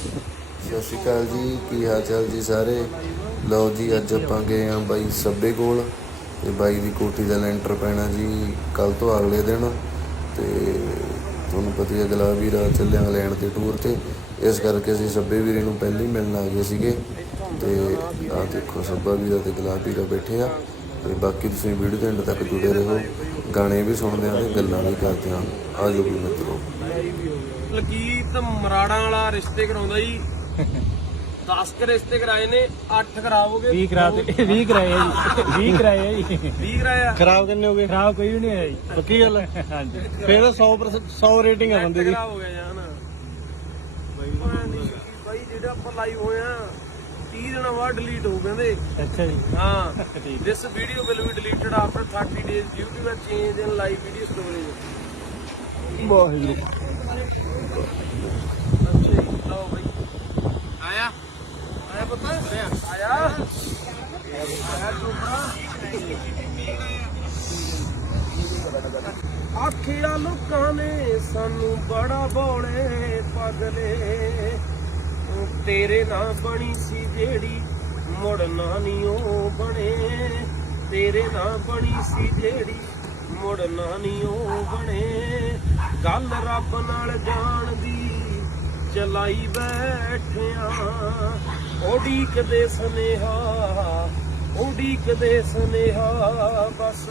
ਸਤਿ ਸ਼੍ਰੀ ਅਕਾਲ ਜੀ, ਕੀ ਹਾਲ ਚਾਲ ਜੀ ਸਾਰੇ? ਲਓ ਜੀ, ਅੱਜ ਆਪਾਂ ਗਏ ਆਂ ਬਾਈ ਸੱਬੇ ਕੋਲ ਤੇ ਬਾਈ ਦੀ ਕੋਠੀ ਦਾ ਲੈਂਟਰ ਪੈਣਾ ਜੀ ਕੱਲ ਤੋਂ ਅਗਲੇ ਦਿਨ ਤੇ ਤੁਹਾਨੂੰ ਪਤਾ ਹੀ ਹੈ ਗਲਾ ਵੀਰਾ ਚੱਲਿਆ ਇੰਗਲੈਂਡ ਦੇ ਟੂਰ ਤੇ। ਇਸ ਕਰਕੇ ਅਸੀਂ ਸੱਬੇ ਵੀਰੇ ਨੂੰ ਪਹਿਲਾਂ ਹੀ ਮਿਲਣ ਆ ਗਏ ਸੀਗੇ ਤੇ ਆਹ ਦੇਖੋ, ਸੱਬਾ ਵੀਰਾ ਤੇ ਗਲਾ ਵੀਰਾ ਬੈਠੇ ਆ ਤੇ ਬਾਕੀ ਤੁਸੀਂ ਵੀਡੀਓ ਦੇ ਐਂਡ ਤੱਕ ਜੁੜੇ ਰਹੋ, ਗਾਣੇ ਵੀ ਸੁਣਦੇ ਆਂ ਤੇ ਗੱਲਾਂ ਵੀ ਕਰਦੇ ਆਂ। ਆਜੋ ਵੀ ਮਿੱਤਰੋ। ਲਕੀਤ ਮਰਾੜਾਂ ਵਾਲਾ ਰਿਸ਼ਤੇ ਕਰਾਉਂਦਾ ਜੀ। 10 ਕ ਰਿਸ਼ਤੇ ਕਰਾਏ ਨੇ 8 ਖਰਾਬ ਹੋ ਗਏ 20 ਕਰਾ ਤੇ 20 ਕਰਾਏ ਆ ਜੀ। 20 ਕਰਾਏ ਆ ਜੀ। 20 ਕਰਾਏ ਆ। ਖਰਾਬ ਕਿੰਨੇ ਹੋ ਗਏ? ਖਰਾਬ ਕੋਈ ਵੀ ਨਹੀਂ ਹੋਇਆ ਜੀ। ਪੱਕੀ ਗੱਲ ਹੈ ਹਾਂਜੀ। ਫਿਰ 100% 100 ਰੇਟਿੰਗ ਆ ਬੰਦੇ ਦੀ। ਖਰਾਬ ਹੋ ਗਿਆ ਜਾਨ ਬਾਈ ਜਿਹੜਾ ਆਪਾਂ ਲਾਈਵ ਹੋਇਆ 30 ਦਿਨਾਂ ਬਾਅਦ ਡਿਲੀਟ ਹੋ ਕਹਿੰਦੇ। ਅੱਛਾ ਜੀ। ਹਾਂ। this video will be deleted after 30 days due to a change in live video storage Waheguru. ਅੱਛਾ ਜੀ ਲਓ ਬਾਈ। ਆਇਆ? ਆਇਆ ਪਤਾ? ਆਇਆ। ਆਇਆ? ਟੋਪਰਾ ਆਖਿਆ ਲੋਕਾਂ ਨੇ ਸਾਨੂੰ ਬੜਾ ਬੋਲੇ ਪਗਲੇ। ਤੇਰੇ ਨਾਲ ਬਣੀ ਸੀ ਜਿਹੜੀ ਮੁੜ ਨਾ ਨੀ ਉਹ ਬਣੇ। ਤੇਰੇ ਨਾਲ ਬਣੀ ਸੀ ਜਿਹੜੀ ਮੁੜ ਨਾ ਨੀ ਉਹ ਬਣੇ। ਗੱਲ ਰੱਬ ਨਾਲ ਜਾਣਦੀ ਚਲਾਈ ਬੈਠਿਆ ਉਡੀਕਦੇ ਸਨੇਹਾ ਉਡੀਕਦੇ ਸਨੇਹਾ, ਬਸ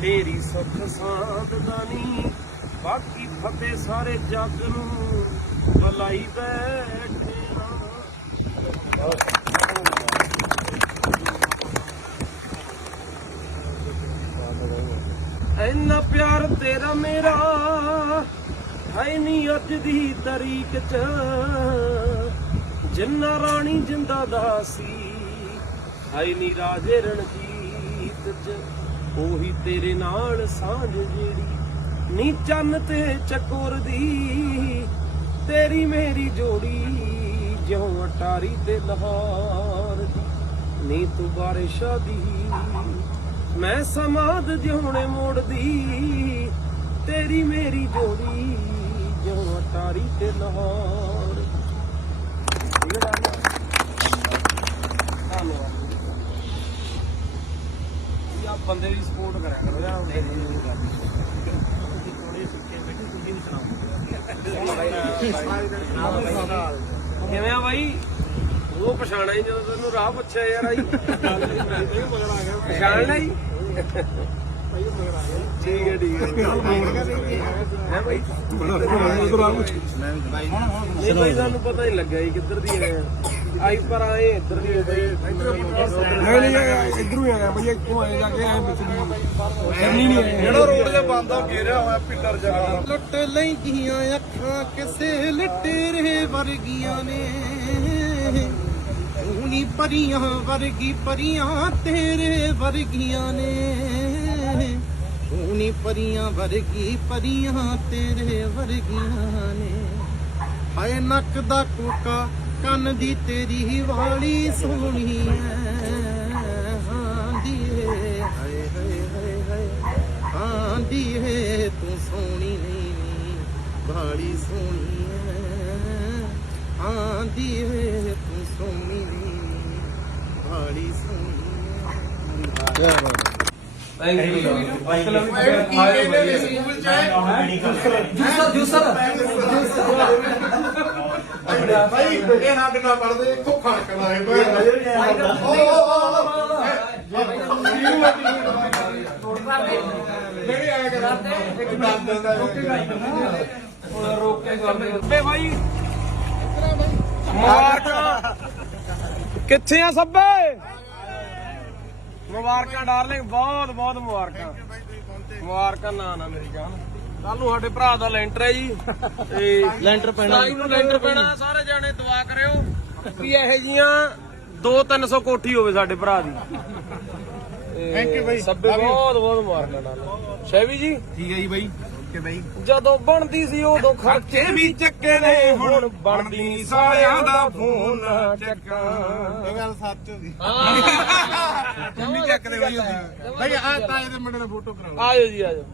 ਤੇਰੀ ਸੁੱਖ ਸਾਂਦ ਦਾ ਨੀ, ਬਾਕੀ ਫਤਿਹ ਸਾਰੇ ਜੱਗ ਨੂੰ ਬੁਲਾਈ ਬੈਠਿਆ। ਇੰਨਾ ਪਿਆਰ ਤੇਰਾ ਮੇਰਾ ਹੈ ਨਹੀਂ ਅੱਜ ਦੀ ਤਰੀਕ ਚ। ਜਿੰਨਾ ਰਾਣੀ ਜਿੰਦਾ ਦਾ ਸੀ, ਹੈ ਨਹੀਂ ਰਾਜੇ ਰਣਜੀਤ ਚ। ਉਹੀ ਤੇਰੇ ਨਾਲ ਸਾਂਝ ਜਿਹੜੀ, ਨੀ ਚੰਨ ਤੇ ਚਕੋਰ ਦੀ। ਤੇਰੀ ਮੇਰੀ ਜੋੜੀ ਜਿਉਂ ਅਟਾਰੀ ਤੇ ਲਾਹੌਰ ਦੀ। ਨੀ ਤੂੰ ਬਾਰਿਸ਼ਾਂ ਦੀ, ਮੈਂ ਸਮਾਦ ਜਿਉਣੇ ਮੋੜਦੀ। ਤੇਰੀ ਮੇਰੀ ਜੋੜੀ ਜਿਉਂ ਅਟਾਰੀ ਤੇ ਲਾਹੌਰ। ਠੀਕ ਹੈ ਧੰਨਵਾਦ। ਆ ਬੰਦੇ ਦੀ ਸਪੋਰਟ ਕਰਿਆ ਕਰੋ ਯਾਰ ਕਿਵੇਂ ਆ ਬਾਈ? ਉਹ ਪਛਾਣਾ ਹੀ ਜਦੋਂ ਤੈਨੂੰ ਰਾਹ ਪੁੱਛਿਆ ਯਾਰ ਆਈ। ਪਛਾਣ ਲਈ ਠੀਕ ਹੈ ਠੀਕ ਹੈ। ਹੈ ਬਾਈ ਨਹੀਂ ਬਾਈ ਸਾਨੂੰ ਪਤਾ ਹੀ ਲੱਗਾ ਜੀ ਕਿੱਧਰ ਦੀ ਆਏ ਆਈ ਪਰ ਆਏ ਇੱਧਰ ਦੀ ਆਏ ਬਾਈ ਨਹੀਂ ਨਹੀਂ ਇਧਰੋਂ ਆਇਆ ਬਈ ਇੱਥੋਂ ਆਏ ਜਾ ਕੇ ਆਏ ਵਿੱਚ ਨਹੀਂ ਨਹੀਂ ਜਿਹੜਾ ਰੋਡ ਤੇ ਬੰਦ ਘੇਰਿਆ ਹੋਇਆ, ਪਿੱਲਰ ਜਗ੍ਹਾ ਲੁੱਟ ਲੈਂਦੀਆਂ ਅੱਖਾਂ ਕਿਸੇ ਲਟੇਰੇ ਵਰਗੀਆਂ ਨੇ। ਊਨੀ ਪਰੀਆਂ ਵਰਗੀ ਪਰੀਆਂ ਤੇਰੇ ਵਰਗੀਆਂ ਨੇ। ਊਨੀ ਪਰੀਆਂ ਵਰਗੀ, ਪਰੀਆਂ ਤੇਰੇ ਵਰਗੀਆਂ ਨੇ। ਹਾਏ, ਨੱਕ ਦਾ ਕੋਕਾ ਕੰਨ ਦੀ ਤੇਰੀ ਵਾਲੀ ਸੋਹਣੀ ਹੈ ਹਾਂ ਦੀ ਦੀਏ ਹਾਏ ਹਾਏ ਹਾਏ ਹਾਏ। ਹਾਂ ਦੀ ਦੀਏ ਤੂੰ ਸੋਹਣੀ ਨਹੀਂ ਬਾਲੀ ਸੋਹਣੀ ਹੈ ਹਾਂ ਦੀਏ ਤੂੰ ਸੋਹਣੀ ਨਹੀਂ ਬਾਲੀ ਸੋਹਣੀ ਐ ਭਾਈ ਇਹ ਹੱਥ ਨਾ ਪੜਦੇ ਇੱਕੋ ਖੜਕ ਲਾਏ ਜਿਹੜੀ ਆਇਆ ਕਰ ਇੱਕ ਦੰਦ ਦਿੰਦਾ ਰੋਕ ਕੇ ਕਰਦੇ ਭਾਈ ਮੁਬਾਰਕਾਂ ਕਿੱਥੇ ਆ ਸੱਬੇ? ਮੁਬਾਰਕਾਂ ਡਾਰਲਿੰਗ ਬਹੁਤ ਬਹੁਤ ਮੁਬਾਰਕਾਂ। ਮੁਬਾਰਕਾਂ ਨਾ ਨਾ ਮੇਰੀ ਜਾਨ। ਕੱਲ ਨੂੰ ਸਾਡੇ ਭਰਾ ਦਾ ਲੈਂਟਰ ਹੈ ਜੀ। ਤੇ ਲੈਂਟਰ ਪੈਣਾ ਨੂੰ ਲੈਂਟਰ ਪੈਣਾ ਸਾਰੇ ਜਾਣੇ ਦੁਆ ਕਰਿਓ ਵੀ ਇਹੋ ਜੀਆਂ 2-300 ਕੋਠੀ ਹੋਵੇ ਸਾਡੇ ਭਰਾ ਦੀ। ਥੈਂਕ ਯੂ ਬਾਈ। ਸੱਬੇ ਬਹੁਤ ਬਹੁਤ ਮੁਬਾਰਕਾਂ ਨਾਲ ਸ਼ੈਵੀ ਜੀ? ਠੀਕ ਹੈ ਜੀ ਬਾਈ। ਓਕੇ ਬਾਈ। ਜਦੋਂ ਬਣਦੀ ਸੀ ਉਦੋਂ ਖਰਚੇ ਵੀ ਚੱਕੇ ਨੇ ਹੁਣ ਬਣਦੀ ਨਹੀਂ ਸਾਲਿਆਂ ਦਾ ਫੋਨ ਚੱਕਾਂ। ਇਹ ਗੱਲ ਸੱਚ ਦੀ ਹਾਂ। ਮੰਮੀ ਚੱਕਦੇ ਬਾਈ ਬਾਈ ਆ ਤਾਏ ਦੇ ਮੁੰਡੇ ਨਾਲ ਫੋਟੋ ਕਰਾਉਣਾ ਆਜੋ ਜੀ ਆਜੋ